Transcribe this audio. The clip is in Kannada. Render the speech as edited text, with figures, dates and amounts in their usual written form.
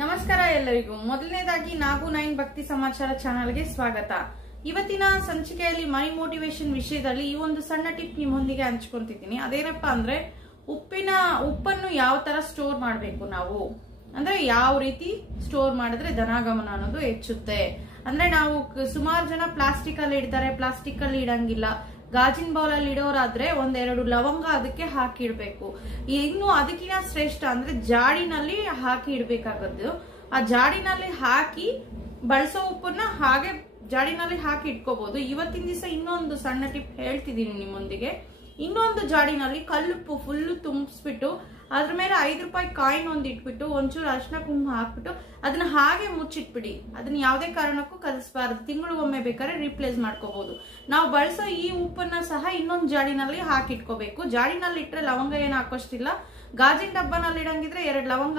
ನಮಸ್ಕಾರ ಎಲ್ಲರಿಗೂ. ಮೊದಲನೇದಾಗಿ ನಾವು 9 ಭಕ್ತಿ ಸಮಾಚಾರ ಚಾನೆಲ್ಗೆ ಸ್ವಾಗತ. ಇವತ್ತಿನ ಸಂಚಿಕೆಯಲ್ಲಿ ಮೈ ಮೋಟಿವೇಶನ್ ವಿಷಯದಲ್ಲಿ ಈ ಒಂದು ಸಣ್ಣ ಟಿಪ್ ನಿಮ್ಮೊಂದಿಗೆ ಹಂಚ್ಕೊಂತಿದ್ದೀನಿ. ಅದೇನಪ್ಪಾ ಅಂದ್ರೆ ಉಪ್ಪನ್ನು ಯಾವ ತರ ಸ್ಟೋರ್ ಮಾಡಬೇಕು ನಾವು, ಅಂದ್ರೆ ಯಾವ ರೀತಿ ಸ್ಟೋರ್ ಮಾಡಿದ್ರೆ ಧನಾಗಮನ ಅನ್ನೋದು ಹೆಚ್ಚುತ್ತೆ. ಅಂದ್ರೆ ನಾವು ಸುಮಾರು ಜನ ಪ್ಲಾಸ್ಟಿಕ್ ಅಲ್ಲಿ ಇಡ್ತಾರೆ, ಪ್ಲಾಸ್ಟಿಕ್ ಅಲ್ಲಿ ಇಡಂಗಿಲ್ಲ. ಗಾಜಿನ ಬೌಲ್ ಅಲ್ಲಿ ಇಡೋರಾದ್ರೆ 1-2 ಲವಂಗ ಅದಕ್ಕೆ ಹಾಕಿ ಇಡ್ಬೇಕು. ಇನ್ನು ಅದಕ್ಕಿಂತ ಶ್ರೇಷ್ಠ ಅಂದ್ರೆ ಜಾಡಿನಲ್ಲಿ ಹಾಕಿ ಇಡ್ಬೇಕಾಗದ್ದು. ಆ ಜಾಡಿನಲ್ಲಿ ಹಾಕಿ ಬಳಸೋ ಉಪ್ಪನ್ನ ಹಾಗೆ ಜಾಡಿನಲ್ಲಿ ಹಾಕಿ ಇಟ್ಕೋಬಹುದು. ಇವತ್ತಿನ ದಿವಸ ಇನ್ನೊಂದು ಸಣ್ಣ ಟಿಪ್ ಹೇಳ್ತಿದ್ದೀನಿ ನಿಮ್ಮೊಂದಿಗೆ. ಇನ್ನೊಂದು ಜಾಡಿನಲ್ಲಿ ಕಲ್ಲುಪ್ಪು ಫುಲ್ಲು ತುಂಬಿಸ್ಬಿಟ್ಟು ಅದ್ರ ಮೇಲೆ 5 ರೂಪಾಯಿ ಕಾಯಿನ್ ಒಂದು ಇಟ್ಬಿಟ್ಟು ಒಂಚೂರು ಅರಿಶಿನ ಕುಂಕುಮ ಹಾಕ್ಬಿಟ್ಟು ಅದನ್ನ ಹಾಗೆ ಮುಚ್ಚಿಟ್ಬಿಡಿ. ಅದನ್ನ ಯಾವುದೇ ಕಾರಣಕ್ಕೂ ಕಲಿಸಬಾರದು. ತಿಂಗಳಿಗೊಮ್ಮೆ ಬೇಕಾದ್ರೆ ರೀಪ್ಲೇಸ್ ಮಾಡ್ಕೋಬಹುದು. ನಾವು ಬಳಸೋ ಈ ಉಪ್ಪನ್ನ ಸಹ ಇನ್ನೊಂದು ಜಾಡಿನಲ್ಲಿ ಹಾಕಿಟ್ಕೋಬೇಕು. ಜಾಡಿನಲ್ಲಿ ಇಟ್ರೆ ಲವಂಗ ಏನು ಹಾಕೋಷ್ಟಿಲ್ಲ. ಗಾಜಿನ ಡಬ್ಬನಲ್ಲಿ ಇಡಂಗಿದ್ರೆ 2 ಲವಂಗ